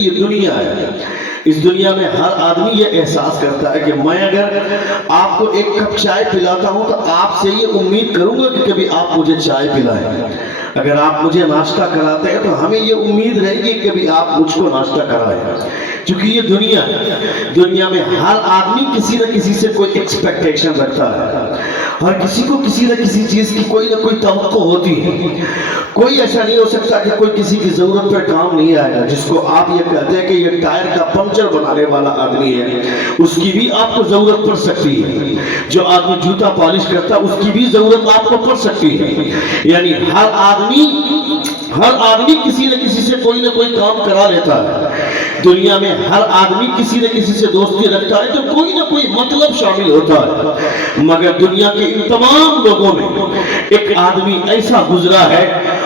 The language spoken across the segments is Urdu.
یہ دنیا ہے، اس دنیا میں ہر آدمی یہ احساس کرتا ہے کہ میں اگر آپ کو ایک کپ چائے پلاتا ہوں تو آپ سے یہ امید کروں گا کہ کبھی آپ مجھے چائے پلائیں۔ اگر آپ مجھے ناشتہ کراتے ہیں تو ہمیں یہ امید رہے گی کہ کبھی آپ مجھ کو ناشتہ کرائیں، کیونکہ یہ دنیا ہے۔ دنیا میں ہر آدمی کسی نہ کسی سے کوئی ایکسپیکٹیشن رکھتا ہے، ہر کسی کو کسی نہ کسی چیز کی کوئی نہ کوئی توقع ہوتی ہے۔ کوئی ایسا نہیں ہو سکتا کہ کوئی کسی کی ضرورت پر کام نہیں آئے گا۔ جس کو آپ یہ کہتے ہیں کہ یہ ٹائر کا پنچر بنانے والا آدمی ہے، اس کی بھی آپ کو ضرورت پڑ سکتی ہے۔ جو آدمی جوتا پالش کرتا ہے، اس کی بھی ضرورت آپ کو پڑ سکتی ہے۔ یعنی ہر آدمی کسی نہ کسی سے کوئی نہ کوئی کام کرا لیتا ہے۔ دنیا میں ہر آدمی کسی نہ کسی سے دوستی رکھتا ہے تو کوئی نہ کوئی مطلب شامل ہوتا ہے۔ مگر دنیا کے ان تمام لوگوں میں ایک آدمی ایسا گزرا ہے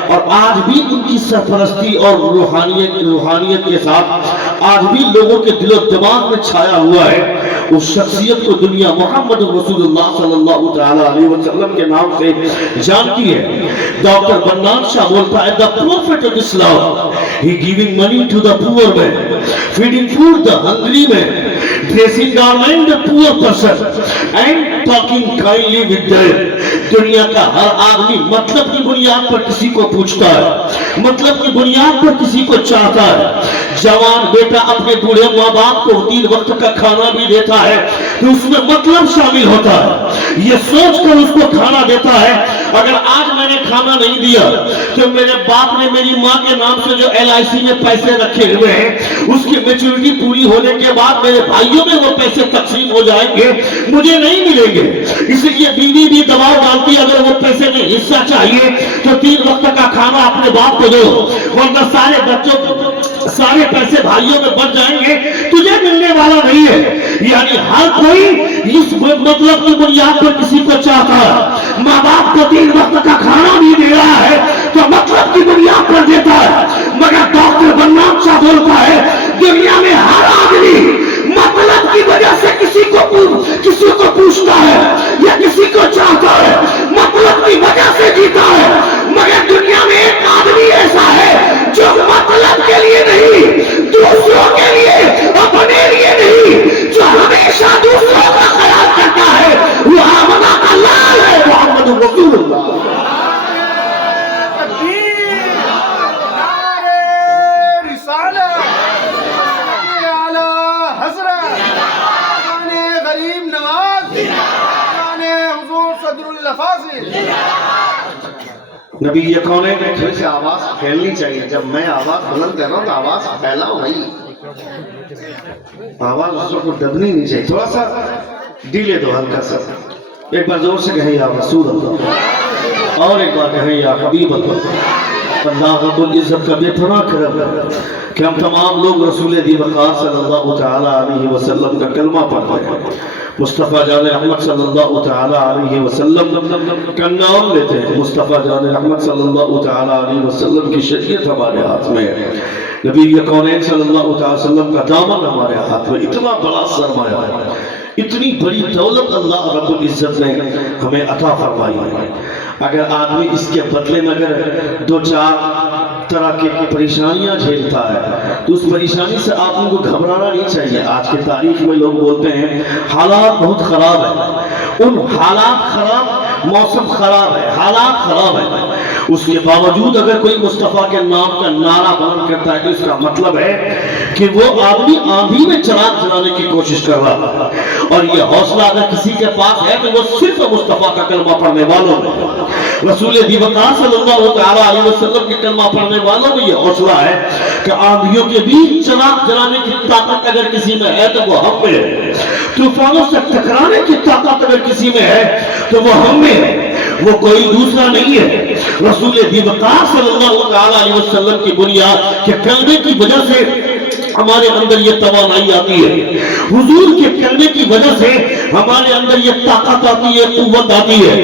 اور آج بھی ان کی سرپرستی اور روحانیت کے ساتھ آج بھی لوگوں کے دل و دماغ میں چھایا ہوا ہے۔ اس شخصیت کو دنیا محمد رسول اللہ صلی اللہ علیہ وسلم کے نام سے جانتی ہے۔ ڈاکٹر بنان شاہ بولتا ہے the prophet of Islam, he giving money to the poor man, feeding food the hungry man, dressing garment the poor person and talking kindly with them۔ دنیا کا ہر آدمی مطلب کی بنیاد پر کسی کو پوچھتا ہے، مطلب کی بنیاد پر کسی کو چاہتا ہے۔ جوان بیٹا اپنے بوڑھے ماں باپ کو 3 وقت کا کھانا بھی دیتا ہے تو اس میں مطلب شامل ہوتا ہے۔ یہ سوچ کر اس کو کھانا دیتا ہے اگر آج میں نے کھانا نہیں دیا تو میرے باپ نے میری ماں کے نام سے جو LIC میں پیسے رکھے ہوئے ہیں اس کی میچورٹی پوری ہونے کے بعد میرے بھائیوں میں وہ پیسے تقسیم ہو جائیں گے، مجھے نہیں ملیں گے۔ اس لیے بیوی بھی دباؤ ڈالتی ہے اگر وہ پیسے میں حصہ چاہیے تو 3 وقت کا کھانا اپنے باپ کو دو، ورنہ سارے بچوں کو سارے پیسے بھائیوں میں بچ جائیں گے، تجھے ملنے والا نہیں ہے۔ یعنی ہر کوئی اس مطلب کی بنیاد پر کسی کو چاہتا ہے۔ ماں باپ کو 3 وقت کا کھانا بھی دے رہا ہے تو مطلب کی بنیاد پر دیتا ہے۔ مگر ڈاکٹر بنان شاہ بولتا ہے دنیا میں ہر آدمی مطلب کی وجہ سے کسی کو پوچھتا ہے یا کسی کو چاہتا ہے، مطلب کی وجہ سے جیتا ہے۔ مگر دنیا میں ایک آدمی ایسا ہے جو مطلب کے لیے نہیں، دوسروں کے لیے، اپنے لیے نہیں، جو ہمیشہ دوسروں کا خیال کرتا ہے، وہ آمنہ کا لال ہے، محمد رسول اللہ۔ نبی یہ کون ہے؟ تھوڑی سی آواز پھیلنی چاہیے۔ جب میں آواز بلند کر رہا ہوں تو آواز پھیلاؤ بھائی، آواز اس کو دبنی نہیں چاہیے، تھوڑا سا ڈیلے دو، ہلکا سا۔ ایک بار زور سے کہیں یا رسول اللہ، اور ایک بار کہیں یا حبیب اللہ۔ اللہ رب العزت کا بے پناہ کرم ہے کہ ہم تمام لوگ رسول دی وقار صلی اللہ تعالی علیہ وسلم کا کلمہ پڑھتے ہیں، مصطفیٰ جان رحمت صلی اللہ تعالی علیہ وسلم کا نام لیتے ہیں۔ مصطفیٰ جان رحمت صلی اللہ تعالی علیہ وسلم کی شریعت ہمارے ہاتھ میں ہے، نبی کونین صلی اللہ تعالی وسلم کا دامن ہمارے ہاتھ میں۔ اتنا بڑا سرمایہ ہے، اتنی بڑی دولت اللہ رب العزت نے ہمیں عطا فرمائی ہے۔ اگر آدمی اس کے بدلے میں اگر 2-4 طرح کی پریشانیاں جھیلتا ہے تو اس پریشانی سے آپ ان کو گھبرانا نہیں چاہیے۔ آج کے تاریخ میں لوگ بولتے ہیں حالات بہت خراب ہیں، ان حالات خراب، موسم خراب ہے، حالات خراب ہے، اس کے باوجود اگر کوئی مصطفیٰ کے نام کا نعرہ بلند کرتا ہے تو اس کا مطلب ہے کہ وہ آدمی آندھی میں چراغ جلانے کی کوشش کر رہا ہے۔ اور یہ حوصلہ اگر کسی کے پاس ہے تو وہ صرف مصطفیٰ کا کلمہ پڑھنے والوں میں، رسول دی وقار صلی اللہ تعالی علیہ وسلم کے کلمہ پڑھنے والوں میں یہ حوصلہ ہے کہ آندھیوں کے بیچ چراغ جلانے کی طاقت اگر کسی میں ہے تو وہ ہم میں ہے، طوفانوں سے ٹکرانے کی طاقت اگر کسی میں ہے تو وہ ہم میں ہے، وہ کوئی دوسرا نہیں ہے۔ رسول دی وقار صلی اللہ تعالی علیہ وسلم کی بنیاد کے کلمے کی وجہ سے ہمارے اندر یہ توانائی آتی ہے، حضور کے کلمے کی وجہ سے ہمارے اندر یہ طاقت آتی ہے، قوت آتی ہے،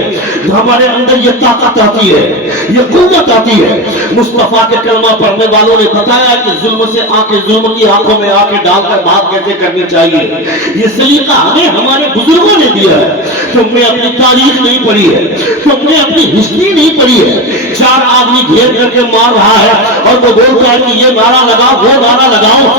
ہمارے اندر یہ طاقت آتی ہے، یہ قوت آتی ہے۔ مصطفیٰ کے کلمہ پڑھنے والوں نے بتایا کہ ظلم سے ظلم کی آنکھوں میں آنکھیں ڈال کر بات کیسے کرنی چاہیے۔ یہ سلیقہ ہمیں ہمارے بزرگوں نے دیا ہے۔ تم نے اپنی تاریخ نہیں پڑھی ہے، تم نے اپنی ہسٹری نہیں پڑھی ہے۔ 4 آدمی گھیر کر کے مار رہا ہے اور وہ بولتا ہے کہ یہ نعرہ لگاؤ، وہ نعرہ لگاؤ،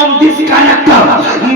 am this character.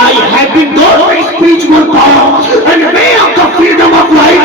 I have been taught by spiritual power and way of the freedom of life.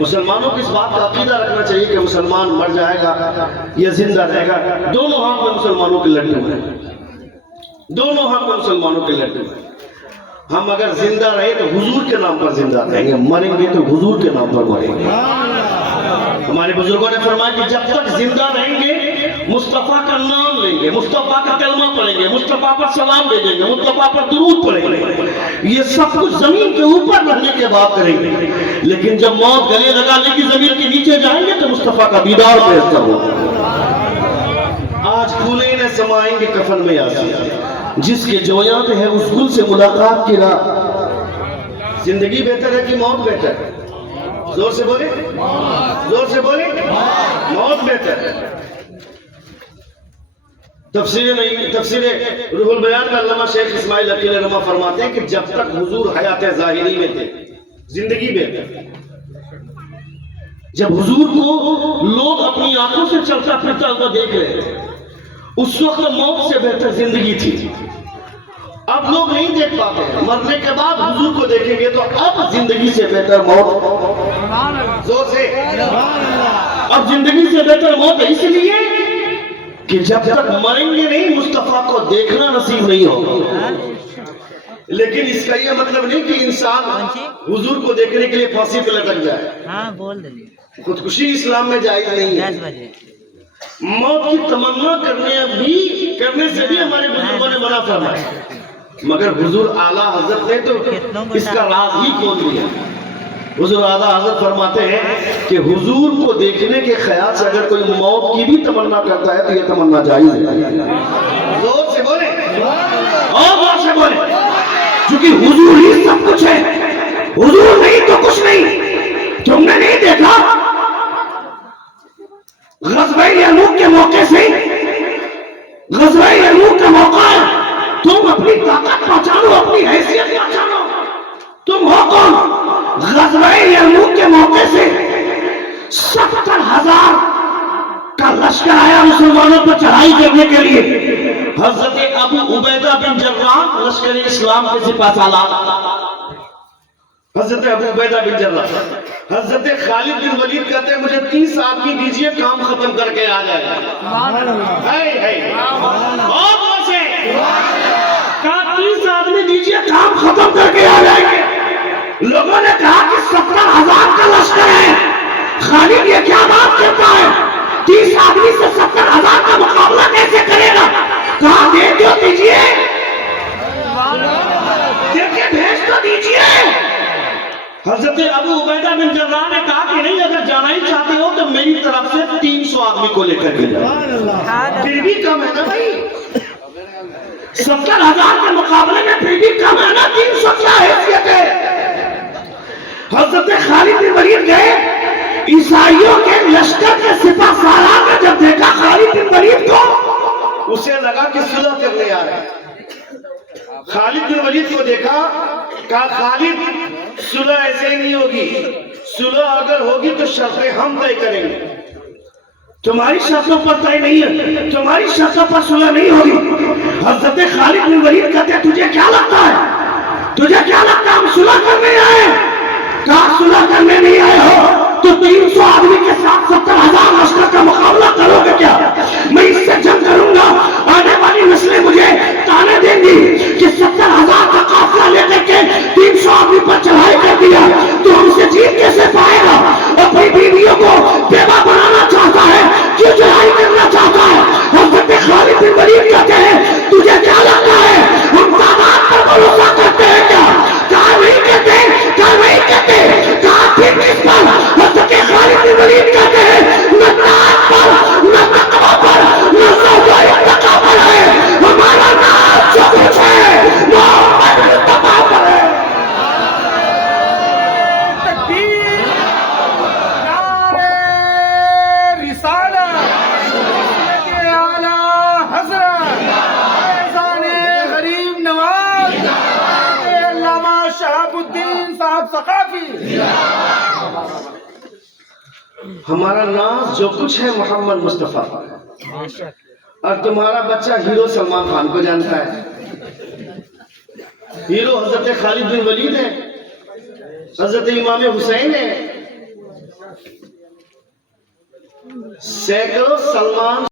مسلمانوں کو اس بات کا عقیدہ رکھنا چاہیے کہ مسلمان مر جائے گا یا زندہ رہے گا، دونوں ہاتھ میں مسلمانوں کے لڈو ہیں، دونوں ہاتھ میں مسلمانوں کے لڈو ہیں۔ ہم اگر زندہ رہے تو حضور کے نام پر زندہ رہیں گے، مریں گے تو حضور کے نام پر مریں گے۔ ہمارے بزرگوں نے فرمایا کہ جب تک زندہ رہیں گے مصطفیٰ کا نام لیں گے، مصطفیٰ کا کلمہ پڑھیں گے، مصطفیٰ پر سلام بھیجیں گے، مصطفیٰ پر درود پڑھیں گے، یہ سب کچھ زمین کے اوپر رہنے کے بعد کریں گے۔ لیکن جب موت گلے لگانے کی زمین کے نیچے جائیں گے تو مصطفیٰ کا دیدار میسر ہوگا۔ آج پھولیں نہ سمائیں گے کفن میں یاسین، جس کے جویات ہے اس گل سے ملاقات کی راہ۔ زندگی بہتر ہے کہ موت بہتر ہے؟ زور سے بولے، زور سے بولے، موت بہتر ہے۔ تفسیر روح البیان میں علامہ شیخ اسماعیل عقیل رحمہ فرماتے ہیں کہ جب تک حضور حیات ظاہری میں تھے زندگی بہتر، جب حضور کو لوگ اپنی آنکھوں سے چلتا پھرتا ہوا دیکھ رہے تھے اس وقت موت سے بہتر زندگی تھی۔ اب لوگ نہیں دیکھ پاتے ہیں، مرنے کے بعد حضور کو دیکھیں گے تو اب زندگی سے بہتر موت، زور سے، اب زندگی سے بہتر موت اس لیے کہ جب تک مریں گے نہیں مصطفیٰ کو دیکھنا نصیب نہیں ہوگا۔ لیکن اس کا یہ مطلب نہیں کہ انسان حضور کو دیکھنے کے لیے پھانسی پہ لٹک جائے۔ ہاں بول دیں، خودکشی اسلام میں جائز نہیں ہے۔ 10 بجے موت کی تمنا کرنے سے بھی ہمارے بزرگوں نے منع فرمایا، مگر حضور اعلیٰ حضرت نے تو اس کا راز ہی کھول دیا۔ حضور اعلیٰ حضرت فرماتے ہیں کہ حضور کو دیکھنے کے خیال سے اگر کوئی موت کی بھی تمنا کرتا ہے تو یہ تمنا جائز ہے۔ زور سے بولیں اور زور سے بولیں، کیونکہ حضور ہی سب کچھ ہے، حضور نہیں تو کچھ نہیں۔ تم نے نہیں دیکھا غزوہ یرموک کے موقع سے، غزوہ یرموک کا موقع ہے، تم اپنی طاقت پہچانو، اپنی حیثیت پہچانو، تم ہو کون؟ غزوہ یرموک کے موقع سے 70,000 کا لشکر آیا مسلمانوں پر چڑھائی کرنے کے لیے۔ حضرت ابو عبیدہ بن جراح لشکر اسلام کے سپاہ سالار، حضرت ابو عبیدہ بن جراح، حضرت خالد بن ولید کہتے ہیں مجھے 30 آدمی دیجئے کام ختم کر کے آ جائے گا۔ بہت سے کہا 30 آدمی دیجئے کام ختم کر کے آ جائیں گے۔ لوگوں نے کہا کہ 70,000 کا لشکر ہے، خالد یہ کیا بات کرتا ہے، 30 آدمی سے 70,000 کا مقابلہ کیسے کرے گا؟ کہا دے دو دیجئے، دیکھیں بھیج تو دیجئے۔ حضرت ابو عبیدہ بن جراح نے کہا کہ نہیں، اگر جانا ہی چاہتے ہو تو میری طرف سے 300 آدمی کو لے کر کے جاؤ۔ پھر بھی کم ہے نا بھائی، 70,000 کے مقابلے میں پھر بھی کم ہے نا، 300 کیا حیثیت ہے؟ حضرت خالد بن ولید گئے، عیسائیوں کے لشکر کے سپاہ سالار نے جب دیکھا خالد بن ولید کو، اسے لگا کہ صلح کرنے آ رہے ہیں۔ خالد بن ولید کو دیکھا، کہا خالد صلح ایسے ہی نہیں ہوگی، صلح اگر ہوگی تو شرطیں ہم طے کریں گے، تمہاری شرطوں پر طے نہیں ہے، تمہاری شرطوں پر صلح نہیں ہوگی۔ حضرت خالد بن ولید کہتے ہیں تجھے کیا لگتا ہے، تجھے کیا لگتا ہے ہم صلح کرنے آئے؟ کہا صلح کرنے نہیں آئے ہو تو 300 آدمی کے ساتھ 70,000 لشکر کا مقابلہ کرو گے کیا؟ میں اس سے جنگ کروں گا، آنے والی نسلیں مجھے تانے دیں گی کہ 70,000 کا قافلہ لے کر کے 300 آدمی پر چڑھائی کر دیا، تو ہم سے جیت کیسے پائے گا؟ اپنی بیویوں کو بیوہ بنانا چاہتا ہے، کیوں چڑھائی کرنا چاہتا ہے؟ حضرت خالد بن ولید کہتے ہیں تجھے کیا لگتا ہے ہم تعداد پر بھروسہ کرتے ہیں کیا؟ کہا نہیں کہتے، کہا نہیں کہتے، کہا پھر کس پر؟ حضرت خالد بن ولید کہتے ہیں نہ نام پر، نہ تقوی پر، نہ ذوق اتقا پر ہے، ہمارا نام جو کچھ ہے محمد مصطفیٰ پر ہے۔ تکبیر، نعرہ رسالت، حضرت اعلیٰ حضرت فیضان غریب نواز علامہ شہاب الدین صاحب ثقافی۔ ہمارا ناز جو کچھ ہے محمد مصطفیٰ پر ہے، اور تمہارا بچہ ہیرو سلمان خان کو جانتا ہے، ہیرو حضرت خالد بن ولید ہے، حضرت امام حسین ہے، سینکڑوں سلمان